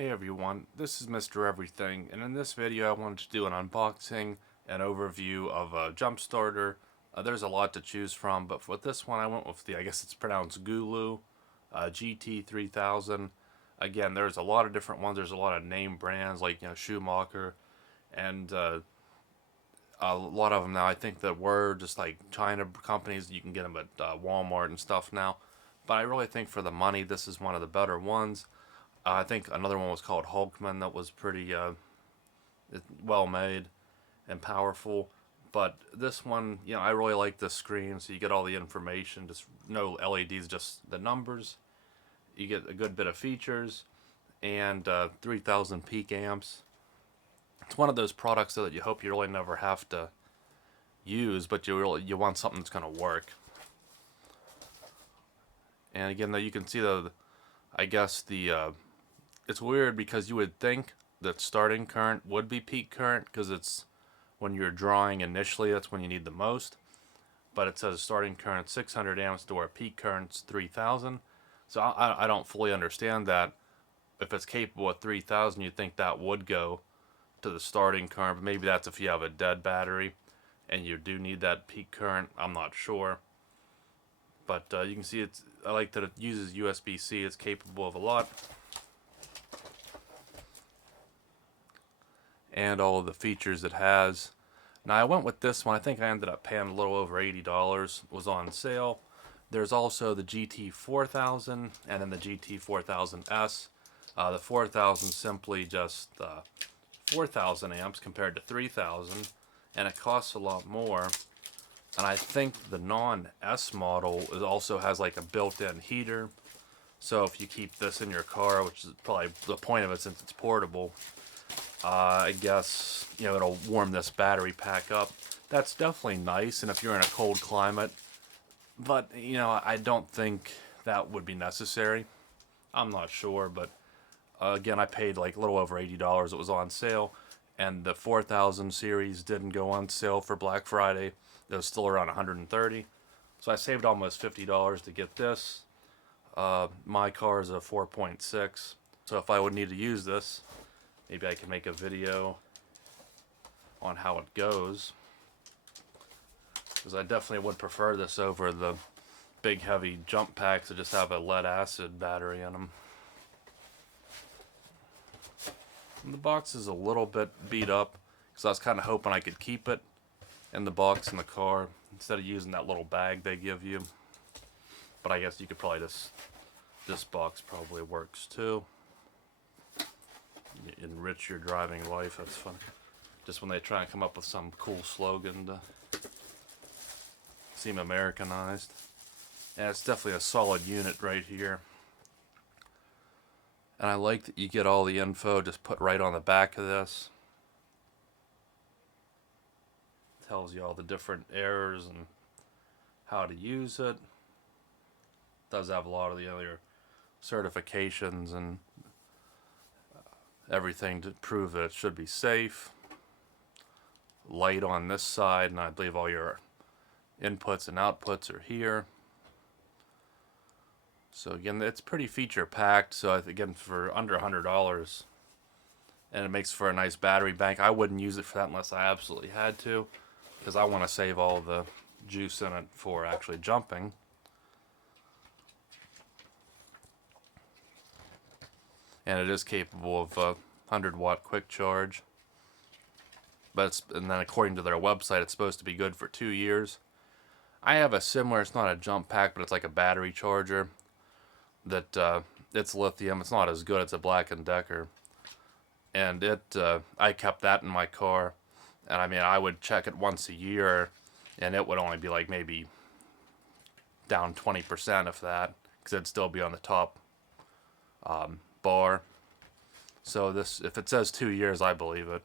Hey everyone, this is Mr. Everything, and in this video I wanted to do an unboxing and overview of a jump starter. There's a lot to choose from, but for this one I went with I guess it's pronounced GOOLOO GT3000. Again, there's a lot of different ones. There's a lot of name brands like Schumacher, and a lot of them now. I think that were just like China companies. You can get them at Walmart and stuff now. But I really think for the money, this is one of the better ones. I think another one was called Hulkman that was pretty well made and powerful. But this one, I really like the screen, so you get all the information, just no LEDs, just the numbers. You get a good bit of features and 3,000 peak amps. It's one of those products that you hope you really never have to use, but you want something that's going to work. And again, though, you can see I guess it's weird because you would think that starting current would be peak current because it's when you're drawing initially, that's when you need the most. But it says starting current 600 amps to where peak current's 3,000. So I don't fully understand that. If it's capable of 3,000, you'd think that would go to the starting current. But maybe that's if you have a dead battery and you do need that peak current. I'm not sure. But you can see I like that it uses USB-C. It's capable of a lot. And all of the features it has. Now I went with this one. I think I ended up paying a little over $80. It was on sale. There's also the GT4000 and then the GT4000S. The 4000 simply just 4,000 amps compared to 3,000, and it costs a lot more. And I think the non-S model also has like a built-in heater. So if you keep this in your car, which is probably the point of it since it's portable, I guess it'll warm this battery pack up. That's definitely nice, and if you're in a cold climate, but I don't think that would be necessary. I'm not sure, but again, I paid like a little over $80. It was on sale, and the 4000 series didn't go on sale for Black Friday. It was still around $130, so I saved almost $50 to get this. My car is a 4.6, so if I would need to use this, maybe I can make a video on how it goes, because I definitely would prefer this over the big heavy jump packs that just have a lead acid battery in them. And the box is a little bit beat up because I was kind of hoping I could keep it in the box in the car instead of using that little bag they give you. But I guess you could probably this box probably works too. You enrich your driving life. That's fun. Just when they try and come up with some cool slogan to seem Americanized. And it's definitely a solid unit right here. And I like that you get all the info just put right on the back of this. Tells you all the different errors and how to use it. Does have a lot of the other certifications and everything to prove that it should be safe. Light on this side, and I believe all your inputs and outputs are here. So again, it's pretty feature packed. So again, for under $100, and it makes for a nice battery bank. I wouldn't use it for that unless I absolutely had to, because I want to save all the juice in it for actually jumping. And it is capable of a 100-watt quick charge. And then according to their website, it's supposed to be good for 2 years. I have a similar, it's not a jump pack, but it's like a battery charger. That it's lithium. It's not as good. It's a Black & Decker. And I kept that in my car. And I mean, I would check it once a year, and it would only be like maybe down 20% of that, because it'd still be on the top bar. So if it says 2 years, I believe it.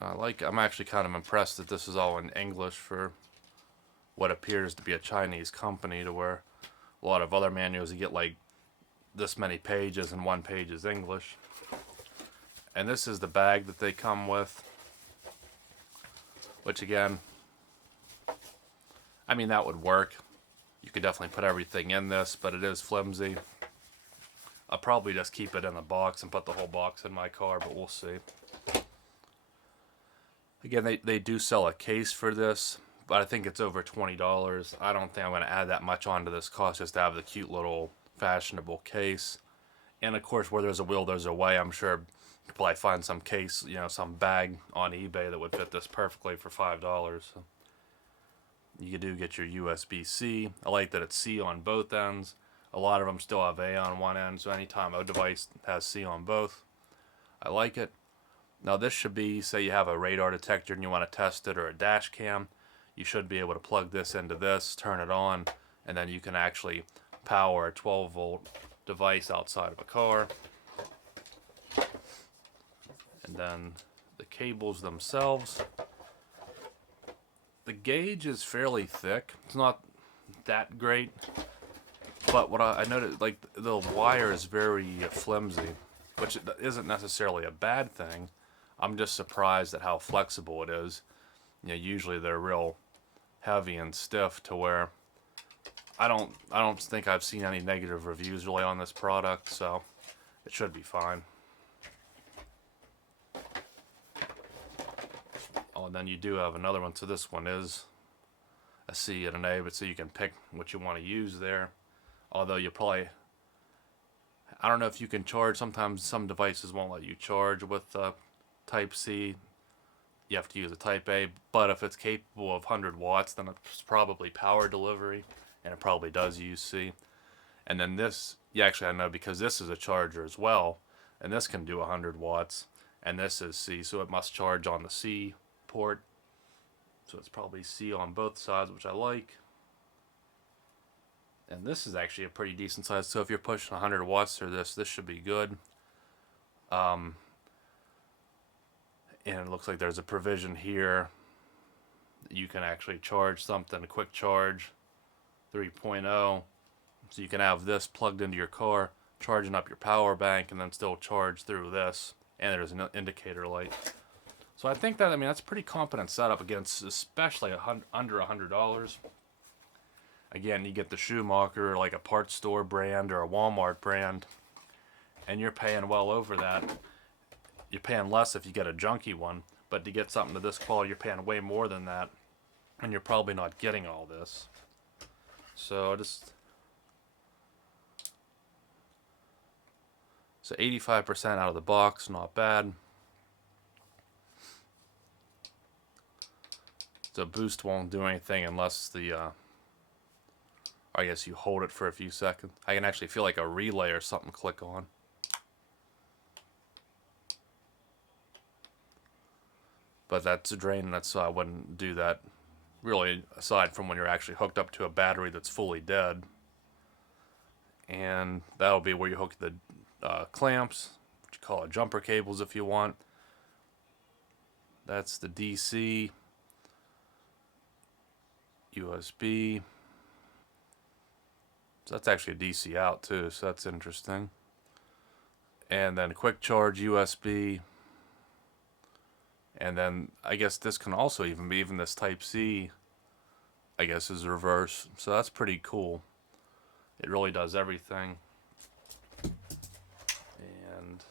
I'm actually kind of impressed that this is all in English for what appears to be a Chinese company, to where a lot of other manuals you get like this many pages and one page is English. And this is the bag that they come with, which again, I mean, that would work. You could definitely put everything in this, but it is flimsy. I'll probably just keep it in the box and put the whole box in my car, but we'll see. Again, they do sell a case for this, but I think it's over $20. I don't think I'm going to add that much onto this cost just to have the cute little fashionable case. And of course, where there's a will, there's a way. I'm sure you could probably find some case, you know, some bag on eBay that would fit this perfectly for $5. So you do get your USB-C. I like that it's C on both ends. A lot of them still have A on one end, so anytime a device has C on both, I like it. Now this should be, say you have a radar detector and you want to test it, or a dash cam, you should be able to plug this into this, turn it on, and then you can actually power a 12-volt device outside of a car. And then the cables themselves. The gauge is fairly thick. It's not that great. But what I noticed, like, the wire is very flimsy, which isn't necessarily a bad thing. I'm just surprised at how flexible it is. You know, usually they're real heavy and stiff to where I don't think I've seen any negative reviews really on this product, so it should be fine. Oh, and then you do have another one. So this one is a C and an A, but so you can pick what you want to use there. Although you probably, I don't know if you can charge. Sometimes some devices won't let you charge with Type C. You have to use a Type A. But if it's capable of 100 watts, then it's probably power delivery, and it probably does use C. And then this, yeah, actually I know, because this is a charger as well, and this can do 100 watts, and this is C, so it must charge on the C port. So it's probably C on both sides, which I like. And this is actually a pretty decent size, so if you're pushing 100 watts through this should be good. And it looks like there's a provision here that you can actually charge something, a quick charge 3.0. So you can have this plugged into your car, charging up your power bank, and then still charge through this. And there's an indicator light. So I think that, I mean, that's a pretty competent setup against, especially under $100. Again, you get the Schumacher, like a parts store brand or a Walmart brand, and you're paying well over that. You're paying less if you get a junky one, but to get something of this quality, you're paying way more than that, and you're probably not getting all this. So 85% out of the box, not bad. The boost won't do anything unless I guess you hold it for a few seconds. I can actually feel like a relay or something click on. But that's a drain, so I wouldn't do that, really, aside from when you're actually hooked up to a battery that's fully dead. And that'll be where you hook the clamps, what you call it, jumper cables if you want. That's the DC, USB. So that's actually a DC out too, so that's interesting. And then quick charge USB. And then I guess this can also even be, even this Type C, I guess, is reverse. So that's pretty cool. It really does everything. And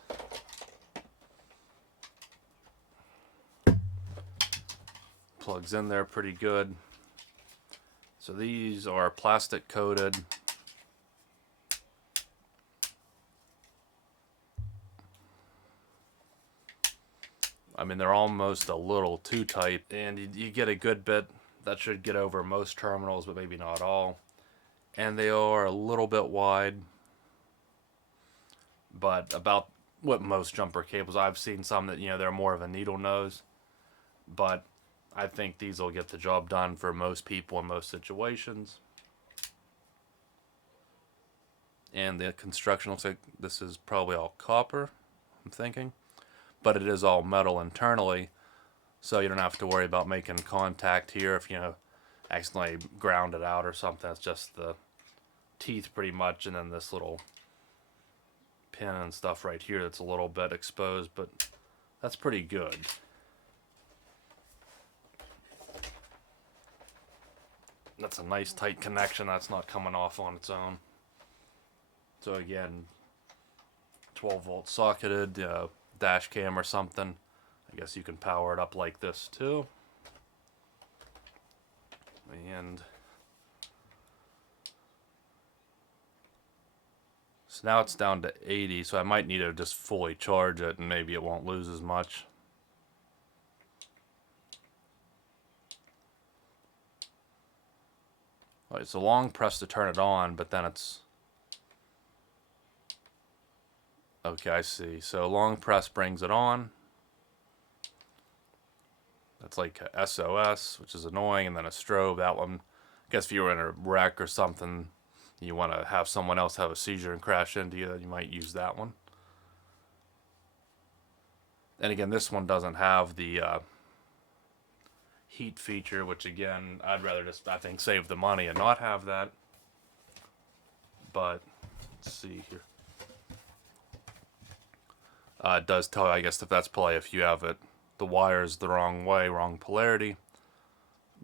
plugs in there pretty good. So these are plastic coated. I mean, they're almost a little too tight, and you get a good bit. That should get over most terminals, but maybe not all. And they are a little bit wide, but about what most jumper cables. I've seen some that, you know, they're more of a needle nose, but I think these will get the job done for most people in most situations. And the construction looks like this is probably all copper, I'm thinking. But it is all metal internally, so you don't have to worry about making contact here if, you know, accidentally ground it out or something. It's just the teeth pretty much, and then this little pin and stuff right here that's a little bit exposed, but that's pretty good. That's a nice tight connection. That's not coming off on its own. So again, 12 volt socketed, dash cam or something. I guess you can power it up like this too. And so now it's down to 80, so I might need to just fully charge it and maybe it won't lose as much. Right, it's a long press to turn it on, but then it's... Okay, I see. So long press brings it on. That's like a SOS, which is annoying, and then a strobe. That one, I guess if you were in a wreck or something, you want to have someone else have a seizure and crash into you, then you might use that one. And again, this one doesn't have the heat feature, which again, I'd rather just, I think, save the money and not have that. But, let's see here. It does tell, I guess, if that's probably if you have it, the wire's the wrong way, wrong polarity.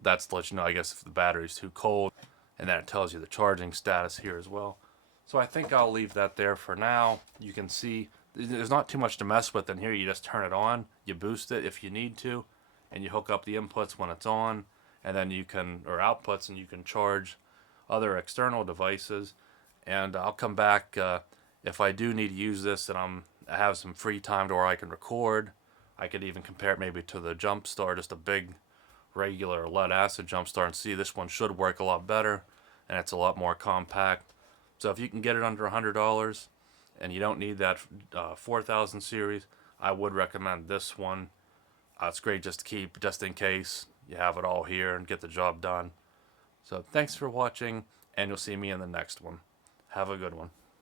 That's to let you know, I guess, if the battery's too cold. And then it tells you the charging status here as well. So I think I'll leave that there for now. You can see there's not too much to mess with in here. You just turn it on, you boost it if you need to, and you hook up the inputs when it's on, and then you can, or outputs, and you can charge other external devices. And I'll come back if I do need to use this and I have some free time to where I can record. I could even compare it maybe to the Jump Star, just a big regular lead acid Jump Star, and see this one should work a lot better, and it's a lot more compact. So if you can get it under $100 and you don't need that 4000 series, I would recommend this one. It's great just to keep, just in case you have it all here and get the job done. So thanks for watching, and you'll see me in the next one. Have a good one.